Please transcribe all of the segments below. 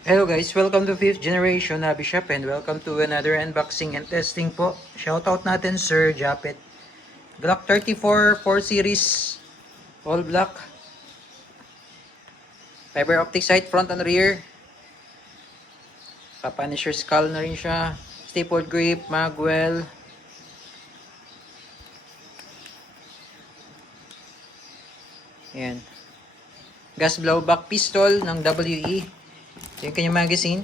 Hello guys, welcome to 5th generation Hobby Shop and welcome to another unboxing and testing po. Shoutout natin Sir Japet. Glock 34 4 series, all black. Fiber optic sight front and rear. Punisher skull na rin siya. Stapled grip, magwell. Ayan. Gas blowback pistol ng WE. Ito yung kanyang magazine.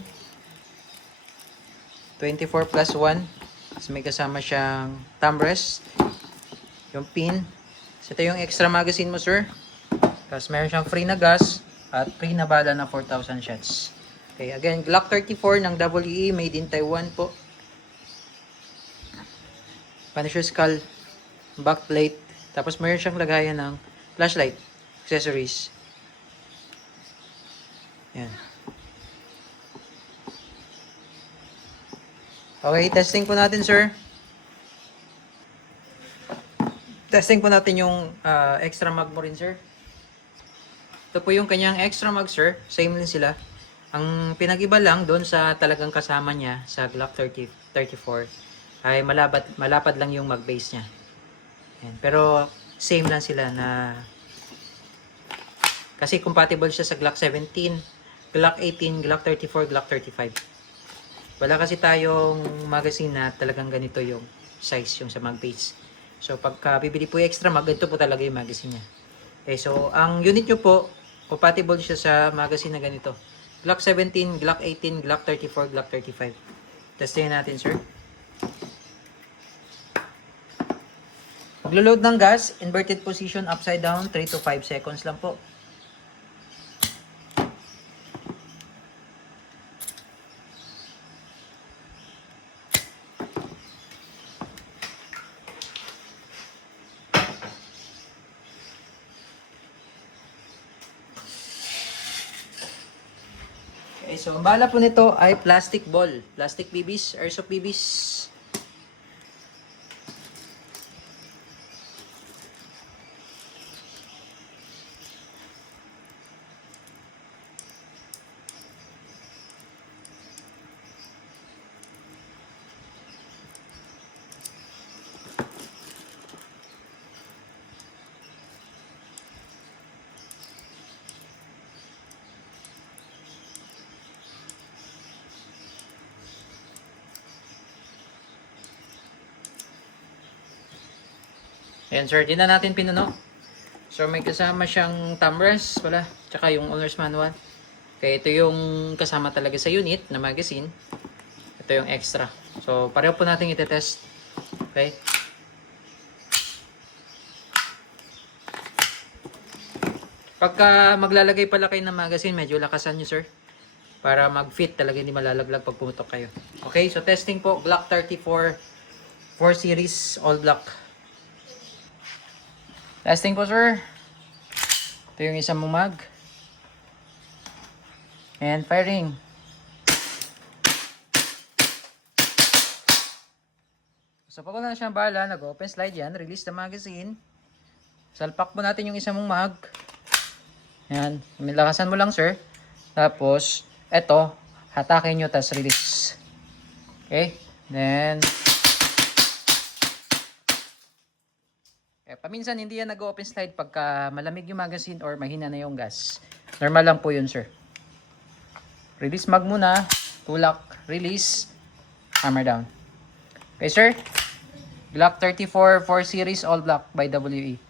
24 plus 1. Tapos may kasama siyang thumb rest. Yung pin. So ito yung extra magazine mo, sir. Tapos meron siyang free na gas at free na bala na 4,000 shots. Okay, again, Glock 34 ng WE, made in Taiwan po. Punisher skull, backplate. Tapos meron siyang lagayan ng flashlight, accessories. Yan. Okay, testing po natin, sir. Testing po natin yung extra mag mo rin, sir. Ito po yung kanyang extra mag, sir. Same din sila. Ang pinag-iba lang doon sa talagang kasama niya sa Glock 34 ay malapad lang yung mag base niya. Yan. Pero same lang sila na kasi compatible siya sa Glock 17, Glock 18, Glock 34, Glock 35. Wala kasi tayong magazine na talagang ganito yung size yung sa mag base. So pagka bibili po yung extra mag, ito po talaga yung magazine niya. Okay, so ang unit nyo po, compatible siya sa magazine na ganito. Glock 17, Glock 18, Glock 34, Glock 35. Testingin natin, sir. Maglo-load ng gas, inverted position, upside down, 3 to 5 seconds lang po. Okay, so ang bala po nito ay plastic ball, plastic BBs, airsoft BBs. Ayan, sir, di na natin pinuno. So may kasama siyang thumb rest pala, tsaka yung owner's manual. Okay, ito yung kasama talaga sa unit na magazine. Ito yung extra. So pareho po natin itetest. Okay. Pagka maglalagay pala kayo ng magazine, medyo lakasan nyo, sir. Para mag-fit talaga, hindi malalaglag pag pumutok kayo. Okay, so testing po, Glock 34 4 series, all black. Testing po, sir. Ito yung isang mag. And firing. So pag wala na siyang bala, nag-open slide yan, release the magazine. Salpak po natin yung isang mag. Yan, lakasan mo lang, sir. Tapos, eto, hatakin nyo, tas release. Okay, then paminsan hindi yan nag-open slide pagka malamig yung magazine or mahina na yung gas. Normal lang po yun, sir. Release mag muna, tulak, release, hammer down. Okay, sir. Glock 34 4 series all black by WE.